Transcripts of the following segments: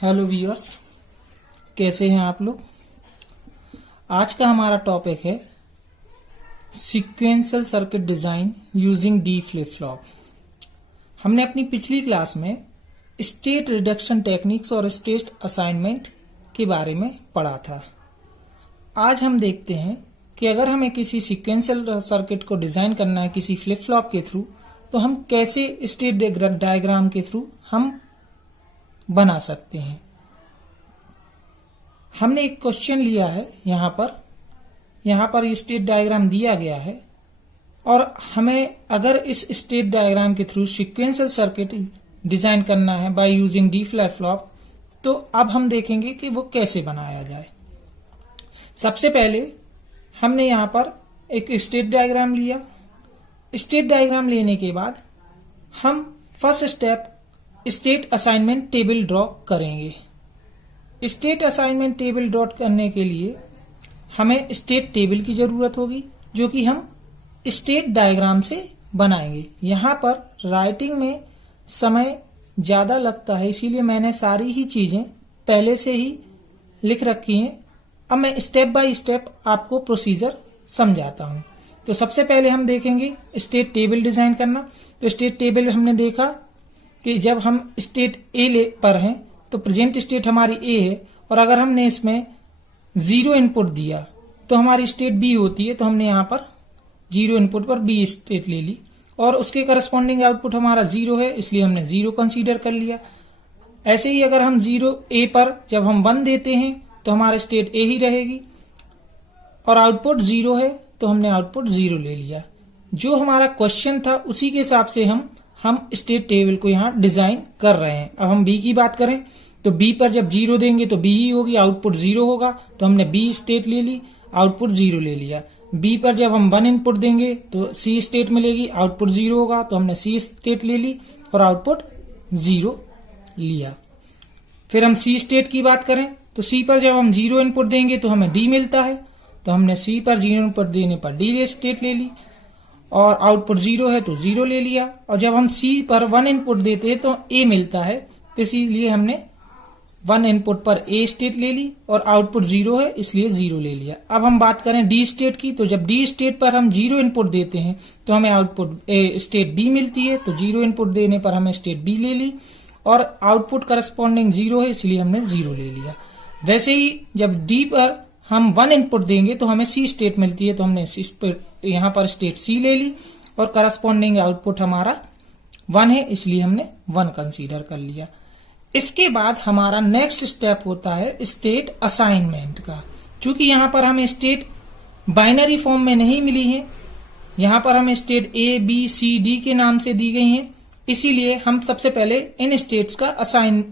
Hello viewers, कैसे हैं आप लोग। आज का हमारा टॉपिक है sequential circuit design using D flip flop. हमने अपनी पिछली क्लास में स्टेट रिडक्शन टेक्निक्स और स्टेट असाइनमेंट के बारे में पढ़ा था। आज हम देखते हैं कि अगर हमें किसी सीक्वेंशियल सर्किट को डिजाइन करना है किसी फ्लिप फ्लॉप के थ्रू, तो हम कैसे स्टेट डायग्राम के थ्रू हम बना सकते हैं। हमने एक क्वेश्चन लिया है, यहाँ पर ये स्टेट डायग्राम दिया गया है और हमें अगर इस स्टेट डायग्राम के थ्रू सीक्वेंशियल सर्किट डिजाइन करना है by using D flip flop, तो अब हम देखेंगे कि वो कैसे बनाया जाए। सबसे पहले हमने यहाँ पर एक स्टेट डायग्राम लिया। स्टेट डायग्राम लेने के बाद हम first step state assignment table draw करेंगे। स्टेट असाइनमेंट टेबल ड्रॉ करने के लिए हमें स्टेट टेबल की जरूरत होगी, जो कि हम स्टेट डायग्राम से बनाएंगे। यहाँ पर राइटिंग में समय ज्यादा लगता है, इसीलिए मैंने सारी ही चीजें पहले से ही लिख रखी हैं। अब मैं स्टेप बाय स्टेप आपको प्रोसीजर समझाता हूँ। तो सबसे पहले हम देखेंगे स्टेट टेबल डिजाइन करना। तो स्टेट टेबल हमने देखा कि जब हम स्टेट ए पर हैं तो प्रेजेंट स्टेट हमारी ए है, और अगर हमने इसमें 0 इनपुट दिया तो हमारी स्टेट बी होती है। तो हमने यहाँ पर 0 इनपुट पर बी स्टेट ले ली और उसके करस्पॉन्डिंग आउटपुट हमारा 0 है, इसलिए हमने 0 कंसीडर कर लिया। ऐसे ही अगर हम 0 ए पर जब हम 1 देते हैं तो हमारी स्टेट ए ही रहेगी, और आउटपुट 0 है तो हमने आउटपुट 0 ले लिया। जो हमारा क्वेश्चन था उसी के हिसाब से हम स्टेट टेबल को यहाँ डिजाइन कर रहे हैं। अब हम बी की बात करें तो बी पर जब 0 देंगे तो बी ही होगी, आउटपुट 0 होगा। तो हमने बी स्टेट ले ली, आउटपुट 0 ले लिया। बी पर जब हम 1 इनपुट देंगे तो सी स्टेट मिलेगी, आउटपुट 0 होगा। तो हमने सी स्टेट ले ली और आउटपुट 0 लिया। फिर हम सी स्टेट की बात करें तो सी पर जब हम 0 इनपुट देंगे तो हमें डी मिलता है। तो हमने सी पर 0 इनपुट देने पर डी स्टेट ले ली और आउटपुट 0 है तो 0 ले लिया। और जब हम सी पर 1 इनपुट देते हैं तो ए मिलता है, तो इसीलिए हमने 1 इनपुट पर ए स्टेट ले ली और आउटपुट 0 है, इसलिए 0 ले लिया। अब हम बात करें डी स्टेट की, तो जब डी स्टेट पर हम 0 इनपुट देते हैं तो हमें आउटपुट स्टेट बी मिलती है। तो 0 इनपुट देने पर हमें स्टेट बी ले ली और आउटपुट करस्पॉन्डिंग 0 है, इसलिए हमने 0 ले लिया। वैसे ही जब डी पर हम 1 इनपुट देंगे तो हमें सी स्टेट मिलती है, तो हमने यहाँ पर स्टेट सी ले ली और करस्पॉन्डिंग आउटपुट हमारा 1 है, इसलिए हमने 1 कंसीडर कर लिया। इसके बाद हमारा नेक्स्ट स्टेप होता है स्टेट असाइनमेंट का। चूंकि यहाँ पर हमें स्टेट बाइनरी फॉर्म में नहीं मिली है, यहाँ पर हमें state A B C D के नाम से दी गई है, इसीलिए हम सबसे पहले इन स्टेट्स का असाइन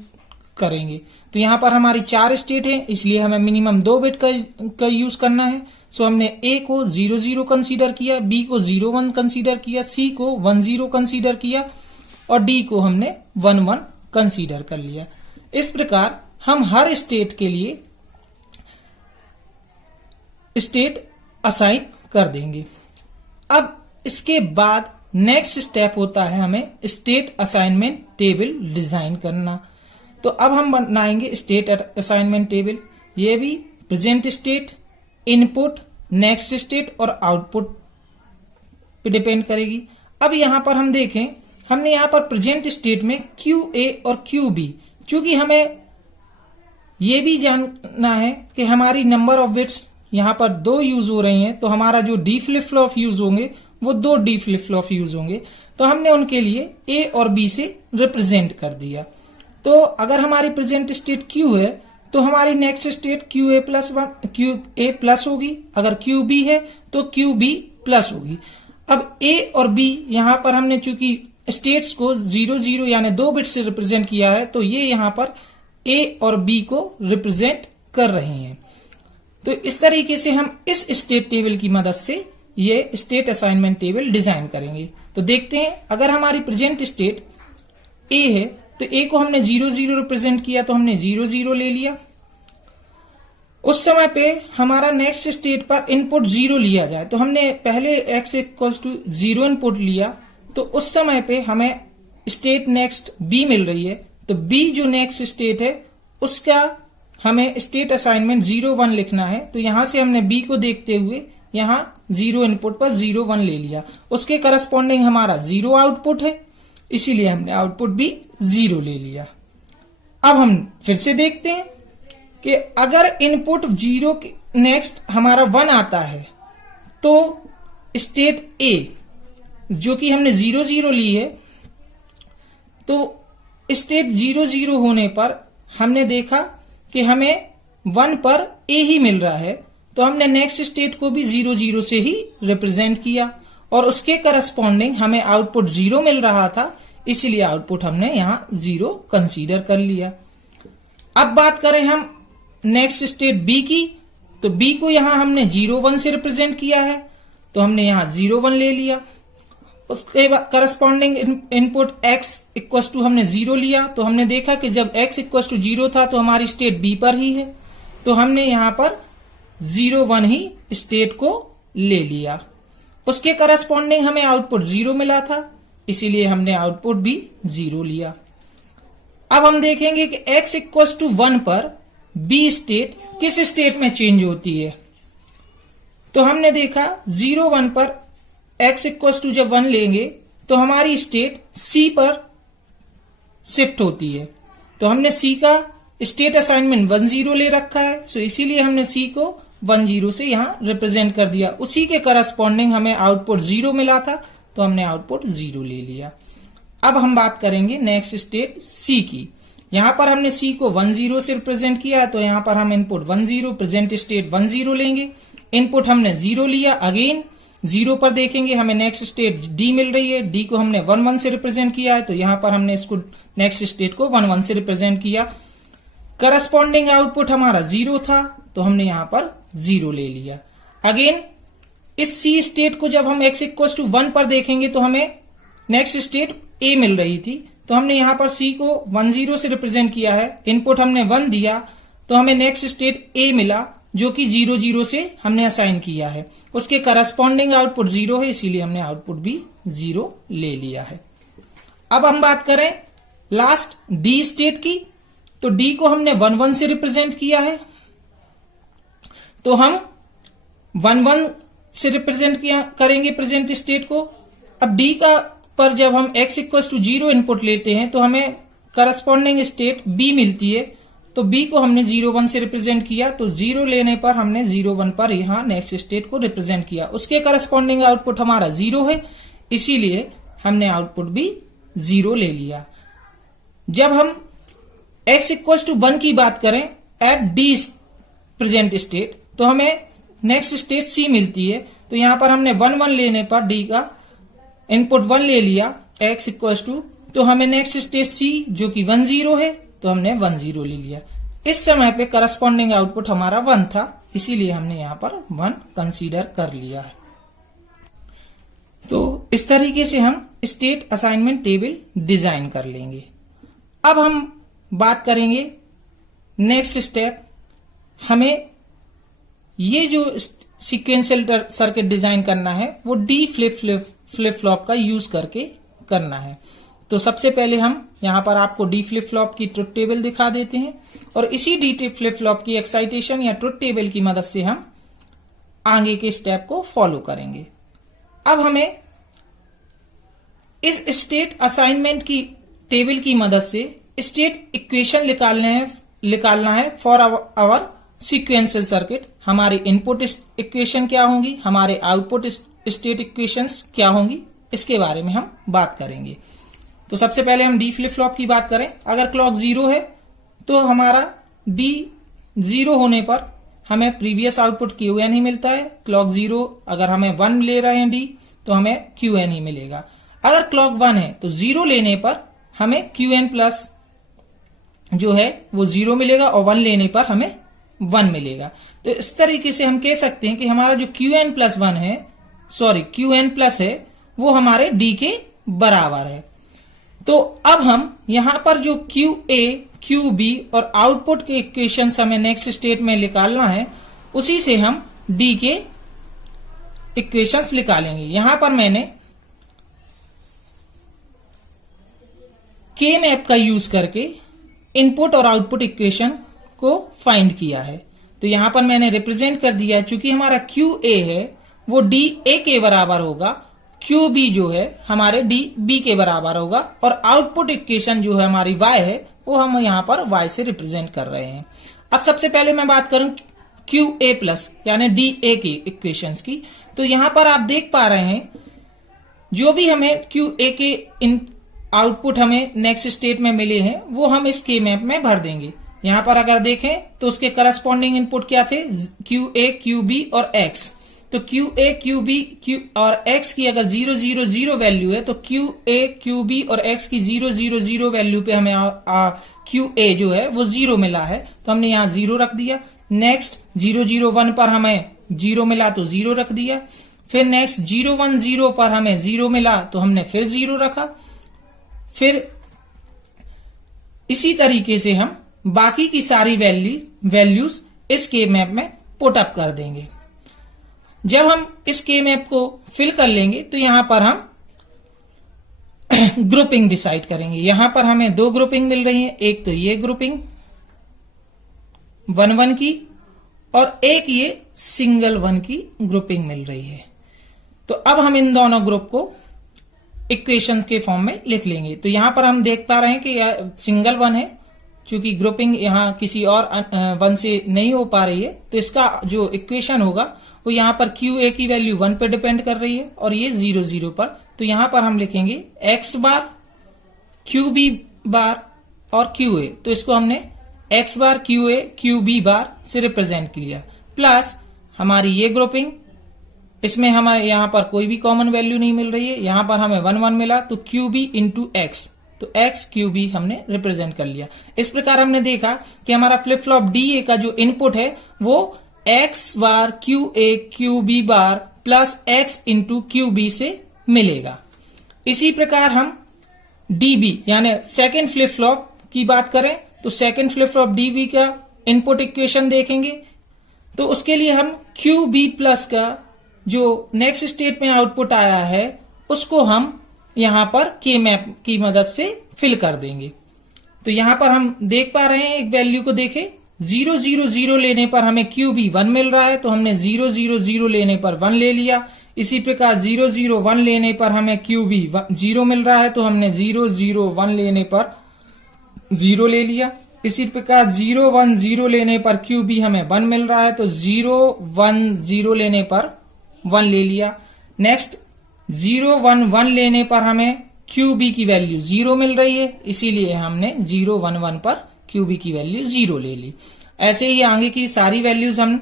करेंगे। तो यहाँ पर हमारी 4 स्टेट है, इसलिए हमें मिनिमम 2 बिट का यूज करना है। सो हमने ए को 0 0 कंसीडर किया, बी को 0 1 कंसीडर किया, सी को 1 0 कंसीडर किया और डी को हमने 1 1 कंसीडर कर लिया। इस प्रकार हम हर स्टेट के लिए स्टेट असाइन कर देंगे। अब इसके बाद नेक्स्ट स्टेप होता है हमें स्टेट असाइनमेंट टेबल डिजाइन करना। तो अब हम बनाएंगे स्टेट असाइनमेंट टेबल। ये भी present state, input, next state और आउटपुट पे डिपेंड करेगी। अब यहां पर हम देखें, हमने यहां पर प्रेजेंट स्टेट में क्यू ए और क्यू बी, चूंकि हमें ये भी जानना है कि हमारी नंबर ऑफ बिट्स यहां पर 2 यूज हो रही हैं, तो हमारा जो डी फ्लिप फ्लॉप यूज होंगे वो 2 डी फ्लिप फ्लॉप यूज होंगे। तो हमने उनके लिए ए और बी से रिप्रेजेंट कर दिया। तो अगर हमारी प्रेजेंट स्टेट क्यू है तो हमारी next state Q A plus होगी, अगर क्यू बी है तो क्यू बी प्लस होगी। अब ए और बी यहाँ पर हमने चूंकि स्टेट्स को 0 0 यानी 2 बिट से रिप्रेजेंट किया है, तो ये यहाँ पर ए और बी को रिप्रेजेंट कर रहे हैं। तो इस तरीके से हम इस स्टेट टेबल की मदद से ये स्टेट असाइनमेंट टेबल डिजाइन करेंगे। तो देखते हैं, अगर हमारी प्रेजेंट स्टेट ए है तो ए को हमने 0 0 रिप्रेजेंट किया, तो हमने 0 0 ले लिया। उस समय पे हमारा नेक्स्ट स्टेट पर इनपुट 0 लिया जाए, तो हमने पहले x इक्वल्स टू 0 इनपुट लिया, तो उस समय पे हमें स्टेट नेक्स्ट बी मिल रही है। तो बी जो नेक्स्ट स्टेट है उसका हमें स्टेट असाइनमेंट 0-1 लिखना है। तो यहां से हमने बी को देखते हुए यहां 0 इनपुट पर 0-1 ले लिया। उसके करस्पॉन्डिंग हमारा 0 आउटपुट है, इसीलिए हमने आउटपुट भी 0 ले लिया। अब हम फिर से देखते हैं कि अगर इनपुट 0 के नेक्स्ट हमारा 1 आता है तो स्टेट ए जो कि हमने 0-0 ली है, तो स्टेट 0-0 होने पर हमने देखा कि हमें 1 पर ए ही मिल रहा है, तो हमने नेक्स्ट स्टेट को भी 0-0 से ही रिप्रेजेंट किया और उसके करस्पॉन्डिंग हमें आउटपुट 0 मिल रहा था, इसीलिए आउटपुट हमने यहां 0 कंसीडर कर लिया। अब बात करें हम नेक्स्ट स्टेट बी की, तो बी को यहां हमने 0-1 से रिप्रेजेंट किया है, तो हमने यहां 0-1 ले लिया। उसके corresponding input x equal to हमने 0 लिया, तो हमने देखा कि जब x इक्वल टू 0 था तो हमारी स्टेट b पर ही है, तो हमने यहां पर 0-1 ही स्टेट को ले लिया। उसके करस्पॉन्डिंग हमें आउटपुट 0 मिला था, इसीलिए हमने आउटपुट भी 0 लिया। अब हम देखेंगे कि x इक्वल टू 1 पर b स्टेट किस स्टेट में चेंज होती है। तो हमने देखा 0-1 पर x इक्वल टू जब 1 लेंगे तो हमारी स्टेट c पर शिफ्ट होती है, तो हमने c का स्टेट असाइनमेंट 1-0 ले रखा है, सो इसीलिए हमने c को 1-0 से यहां रिप्रेजेंट कर दिया। उसी के करस्पॉन्डिंग हमें आउटपुट 0 मिला था, तो हमने आउटपुट 0 ले लिया। अब हम बात करेंगे नेक्स्ट स्टेट c की। यहां पर हमने c को 1-0 से रिप्रेजेंट किया है, तो यहां पर हम इनपुट 1-0 प्रेजेंट स्टेट 1-0 लेंगे। इनपुट हमने 0 लिया, अगेन 0 पर देखेंगे हमें नेक्स्ट स्टेट d मिल रही है, d को हमने 1-1 से रिप्रेजेंट किया है, तो यहां पर हमने इसको नेक्स्ट स्टेट को 1-1 से रिप्रेजेंट किया। करस्पॉन्डिंग आउटपुट हमारा 0 था, तो हमने यहां पर 0 ले लिया। अगेन इस c स्टेट को जब हम x इक्वल टू 1 पर देखेंगे तो हमें नेक्स्ट स्टेट a मिल रही थी, तो हमने यहां पर c को 1-0 से रिप्रेजेंट किया है। इनपुट हमने 1 दिया, तो हमें नेक्स्ट स्टेट a मिला जो कि 0-0 से हमने असाइन किया है। उसके करस्पॉन्डिंग आउटपुट 0 है, इसीलिए हमने आउटपुट भी 0 ले लिया है। अब हम बात करें लास्ट d स्टेट की, तो d को हमने 1-1 से रिप्रेजेंट किया है, तो हम 1-1 से रिप्रेजेंट करेंगे प्रेजेंट स्टेट को। अब d का पर जब हम x इक्वल टू 0 इनपुट लेते हैं तो हमें करस्पॉन्डिंग स्टेट b मिलती है, तो b को हमने 0-1 से रिप्रेजेंट किया, तो 0 लेने पर हमने 0-1 पर यहां नेक्स्ट स्टेट को रिप्रेजेंट किया। उसके करस्पॉन्डिंग आउटपुट हमारा 0 है, इसीलिए हमने आउटपुट भी 0 ले लिया। जब हम x इक्वल टू 1 की बात करें एट d प्रेजेंट स्टेट, तो हमें नेक्स्ट स्टेट c मिलती है, तो यहां पर हमने 1-1 लेने पर d का इनपुट 1 ले लिया x इक्वल टू, तो हमें नेक्स्ट स्टेट c जो कि 1-0 है, तो हमने 1-0 ले लिया। इस समय पे करस्पॉन्डिंग आउटपुट हमारा 1 था, इसीलिए हमने यहां पर 1 कंसीडर कर लिया है। तो इस तरीके से हम स्टेट असाइनमेंट टेबल डिजाइन कर लेंगे। अब हम बात करेंगे नेक्स्ट स्टेप, हमें ये जो सीक्वेंशियल सर्किट डिजाइन करना है वो डी फ्लिप फ्लॉप का यूज करके करना है। तो सबसे पहले हम यहां पर आपको डी फ्लिप फ्लॉप की ट्रुथ टेबल दिखा देते हैं और इसी डी फ्लिप फ्लॉप की एक्साइटेशन या ट्रुथ टेबल की मदद से हम आगे के स्टेप को फॉलो करेंगे। अब हमें इस स्टेट असाइनमेंट की टेबल की मदद से स्टेट इक्वेशन निकालना है फॉर आवर सीक्वेंशियल सर्किट। हमारी इनपुट इक्वेशन क्या होंगी, हमारे आउटपुट स्टेट इक्वेशंस क्या होंगी, इसके बारे में हम बात करेंगे। तो सबसे पहले हम डी फ्लिप फ्लॉप की बात करें। अगर क्लॉक 0 है तो हमारा डी 0 होने पर हमें प्रीवियस आउटपुट क्यूएन ही मिलता है। क्लॉक 0 अगर हमें 1 ले रहे हैं डी, तो हमें क्यूएन ही मिलेगा। अगर क्लॉक 1 है तो 0 लेने पर हमें क्यूएन प्लस जो है वो 0 मिलेगा और 1 लेने पर हमें 1 मिलेगा। तो इस तरीके से हम कह सकते हैं कि हमारा जो क्यूएन प्लस 1 है, सॉरी क्यूएन प्लस है, वो हमारे डी के बराबर है। तो अब हम यहां पर जो क्यू ए, क्यू बी और आउटपुट के इक्वेशन हमें नेक्स्ट स्टेट में निकालना है, उसी से हम डी के इक्वेशंस निकालेंगे। यहां पर मैंने के मैप का यूज करके इनपुट और आउटपुट इक्वेशन को फाइंड किया है। तो यहां पर मैंने रिप्रेजेंट कर दिया, चूंकि हमारा क्यू ए है वो डी ए के बराबर होगा, क्यू बी जो है हमारे डी बी के बराबर होगा, और आउटपुट इक्वेशन जो है हमारी वाई है वो हम यहां पर वाई से रिप्रेजेंट कर रहे हैं। अब सबसे पहले मैं बात करूं क्यू ए प्लस यानी डी ए की इक्वेशंस की, तो यहां पर आप देख पा रहे हैं जो भी हमें क्यू ए के इन आउटपुट हमें नेक्स्ट स्टेट में मिले हैं वो हम इस के मैप में भर देंगे। यहां पर अगर देखें तो उसके करस्पॉन्डिंग इनपुट क्या थे, क्यू ए क्यू बी और एक्स। तो Q A Q B Q और एक्स की अगर 0 0 0 वैल्यू है तो क्यू ए क्यू बी और एक्स की 0 0 0 वैल्यू पे हमें क्यू ए जो है वो 0 मिला है तो हमने यहाँ 0 रख दिया। नेक्स्ट 0 0 1 पर हमें 0 मिला तो 0 रख दिया। फिर नेक्स्ट 0 1 0 पर हमें 0 मिला तो हमने फिर 0 रखा। फिर इसी तरीके से हम बाकी की सारी वैल्यूज इस के मैप में पुट अप कर देंगे। जब हम इस के मैप को फिल कर लेंगे तो यहां पर हम ग्रुपिंग डिसाइड करेंगे। यहां पर हमें 2 ग्रुपिंग मिल रही है, एक तो ये ग्रुपिंग 1 1 की और एक ये सिंगल 1 की ग्रुपिंग मिल रही है। तो अब हम इन दोनों ग्रुप को इक्वेशन के फॉर्म में लिख लेंगे। तो यहां पर हम देख पा रहे हैं कि यह सिंगल 1 है, क्योंकि ग्रुपिंग यहां किसी और 1 से नहीं हो पा रही है, तो इसका जो इक्वेशन होगा वो यहां पर क्यू ए की वैल्यू 1 पे डिपेंड कर रही है और ये 0 0 पर। तो यहां पर हम लिखेंगे x bar Q B bar और क्यू ए, तो इसको हमने x bar Q A Q B bar से रिप्रेजेंट किया, प्लस हमारी ये ग्रुपिंग, इसमें हमें यहां पर कोई भी कॉमन वैल्यू नहीं मिल रही है, यहां पर हमें 1 1 मिला तो क्यू बी इंटू एक्स, तो एक्स क्यू बी हमने रिप्रेजेंट कर लिया। इस प्रकार हमने देखा कि हमारा फ्लिप फ्लॉप डी ए का जो इनपुट है वो x bar Q A Q B bar plus x into Q B से मिलेगा। इसी प्रकार हम डी बी यानी सेकेंड फ्लिप फ्लॉप की बात करें तो second flip flop D B का इनपुट इक्वेशन देखेंगे तो उसके लिए हम क्यू बी प्लस का जो नेक्स्ट स्टेट में आउटपुट आया है उसको हम यहां पर के मैप की मदद से फिल कर देंगे। तो यहां पर हम देख पा रहे हैं, एक वैल्यू को देखें, 0 0 0 लेने पर हमें क्यू बी 1 मिल रहा है तो हमने 0 0 0 लेने पर 1 ले लिया। इसी प्रकार 0 0 1 लेने पर हमें क्यू बी 0 मिल रहा है तो हमने 0 0 1 लेने पर 0 ले लिया। इसी प्रकार 0 1 0 लेने पर क्यू बी हमें 1 मिल रहा है तो 0 1 0 लेने पर 1 ले लिया। नेक्स्ट 0 1 1 लेने पर हमें क्यू बी की वैल्यू 0 मिल रही है, इसीलिए हमने 0 1 1 पर क्यू बी की वैल्यू 0 ले ली। ऐसे ही आगे की सारी वैल्यूज हम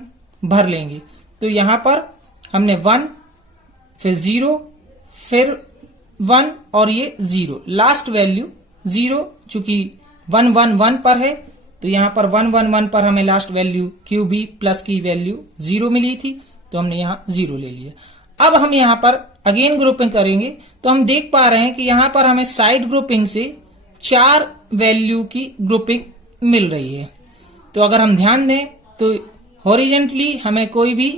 भर लेंगे। तो यहां पर हमने 1 फिर 0 फिर 1 और ये 0, लास्ट वैल्यू 0, चूंकि 1 1 1 पर है तो यहां पर 1 1 1 पर हमें last value Q B plus की वैल्यू 0 मिली थी तो हमने यहां 0 ले लिया। अब हम यहां पर अगेन ग्रुपिंग करेंगे तो हम देख पा रहे हैं कि यहां पर हमें साइड ग्रुपिंग से 4 वैल्यू की ग्रुपिंग मिल रही है। तो अगर हम ध्यान दें तो हॉरिजेंटली हमें कोई भी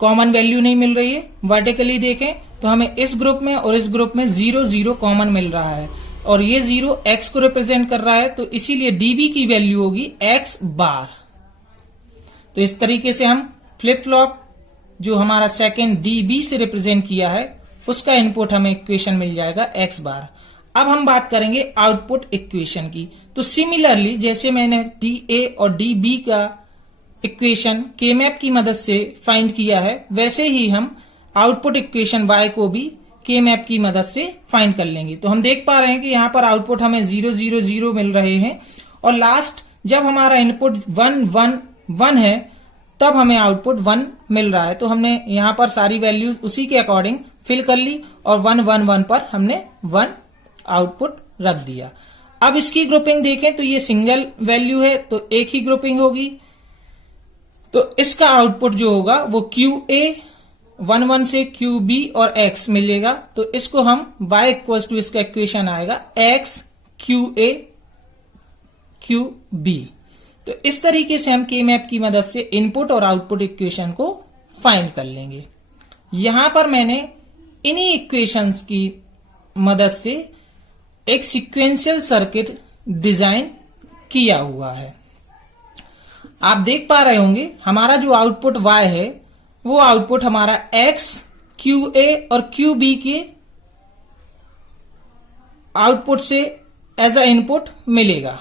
कॉमन वैल्यू नहीं मिल रही है, वर्टिकली देखें तो हमें इस ग्रुप में और इस ग्रुप में 0 0 कॉमन मिल रहा है और ये 0 एक्स को रिप्रेजेंट कर रहा है तो इसीलिए डीबी की वैल्यू होगी एक्स बार। तो इस तरीके से हम फ्लिप फ्लॉप जो हमारा सेकेंड डीबी से रिप्रेजेंट किया है उसका इनपुट हमें इक्वेशन मिल जाएगा एक्स बार। अब हम बात करेंगे आउटपुट इक्वेशन की। तो सिमिलरली जैसे मैंने डी ए और डी बी का इक्वेशन के मैप की मदद से फाइंड किया है वैसे ही हम आउटपुट इक्वेशन वाई को भी के मैप की मदद से फाइंड कर लेंगे। तो हम देख पा रहे हैं कि यहाँ पर आउटपुट हमें 0 0 0 मिल रहे हैं और लास्ट जब हमारा इनपुट 1 1 1 है तब हमें आउटपुट 1 मिल रहा है। तो हमने यहां पर सारी वैल्यूज उसी के अकॉर्डिंग फिल कर ली और 1 1 1 पर हमने 1 आउटपुट रख दिया। अब इसकी ग्रुपिंग देखें तो ये सिंगल वैल्यू है तो एक ही ग्रुपिंग होगी, तो इसका आउटपुट जो होगा वो क्यू ए 1 1 से क्यू बी और एक्स मिलेगा। तो इसको हम y इक्वल टू इसका इक्वेशन आएगा x Q A Q B. तो इस तरीके से हम के मैप की मदद से इनपुट और आउटपुट इक्वेशन को फाइंड कर लेंगे। यहां पर मैंने इन्हीं इक्वेशंस की मदद से एक सीक्वेंशियल सर्किट डिजाइन किया हुआ है। आप देख पा रहे होंगे हमारा जो आउटपुट y है वो आउटपुट हमारा x, QA और QB के आउटपुट से एज अ इनपुट मिलेगा।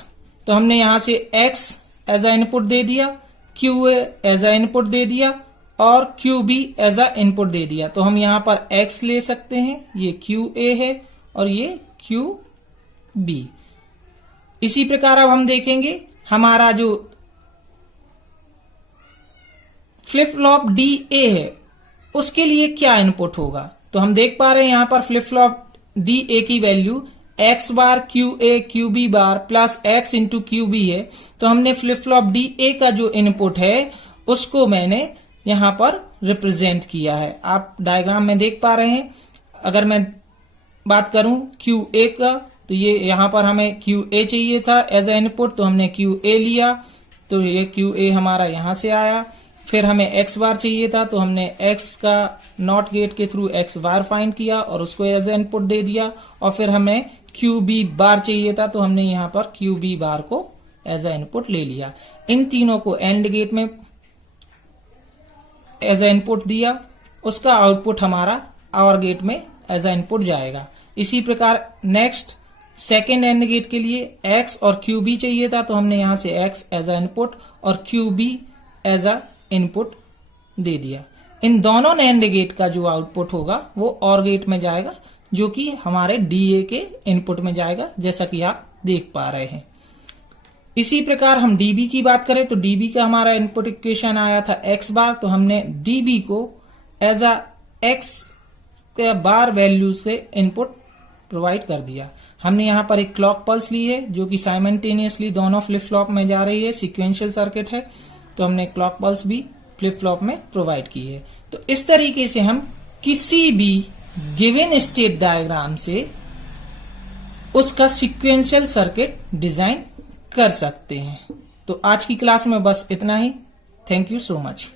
तो हमने यहां से x एज अ इनपुट दे दिया, QA एज अ इनपुट दे दिया और QB एज अ इनपुट दे दिया। तो हम यहां पर x ले सकते हैं, ये QA है और ये QB। इसी प्रकार अब हम देखेंगे हमारा जो फ्लिप फ्लॉप DA है उसके लिए क्या इनपुट होगा। तो हम देख पा रहे हैं यहां पर फ्लिप फ्लॉप DA की वैल्यू x बार QA QB बार प्लस x इंटू QB है। तो हमने फ्लिप फ्लॉप DA का जो इनपुट है उसको मैंने यहां पर रिप्रेजेंट किया है। आप डायग्राम में देख पा रहे हैं। अगर मैं बात करूं QA का तो ये यहां पर हमें QA चाहिए था एज ए इनपुट, तो हमने QA लिया, तो ये QA हमारा यहां से आया। फिर हमें x बार चाहिए था तो हमने x का नॉट गेट के थ्रू x बार फाइंड किया और उसको एज ए इनपुट दे दिया। और फिर हमें QB बार चाहिए था तो हमने यहां पर QB बार को एज ए इनपुट ले लिया। इन तीनों को एंड गेट में एज ए इनपुट दिया, उसका आउटपुट हमारा और गेट में एज ए इनपुट जाएगा। इसी प्रकार नेक्स्ट सेकेंड एंड गेट के लिए x और QB चाहिए था तो हमने यहां से x एज ए इनपुट और QB एज अ इनपुट दे दिया। इन दोनों एंड गेट का जो आउटपुट होगा वो और गेट में जाएगा जो कि हमारे DA के इनपुट में जाएगा, जैसा कि आप देख पा रहे हैं। इसी प्रकार हम DB की बात करें तो DB का हमारा इनपुट इक्वेशन आया था x बार, तो हमने DB को एज अ x के बार वैल्यू से इनपुट प्रोवाइड कर दिया। हमने यहां पर एक क्लॉक पल्स ली है जो कि साइमल्टेनियसली दोनों फ्लिप फ्लॉप में जा रही है, सीक्वेंशियल सर्किट है, तो हमने क्लॉक पल्स भी फ्लिप फ्लॉप में प्रोवाइड की है। तो इस तरीके से हम किसी भी गिवन स्टेट डायग्राम से उसका सीक्वेंशियल सर्किट डिजाइन कर सकते हैं। तो आज की क्लास में बस इतना ही। Thank you so much.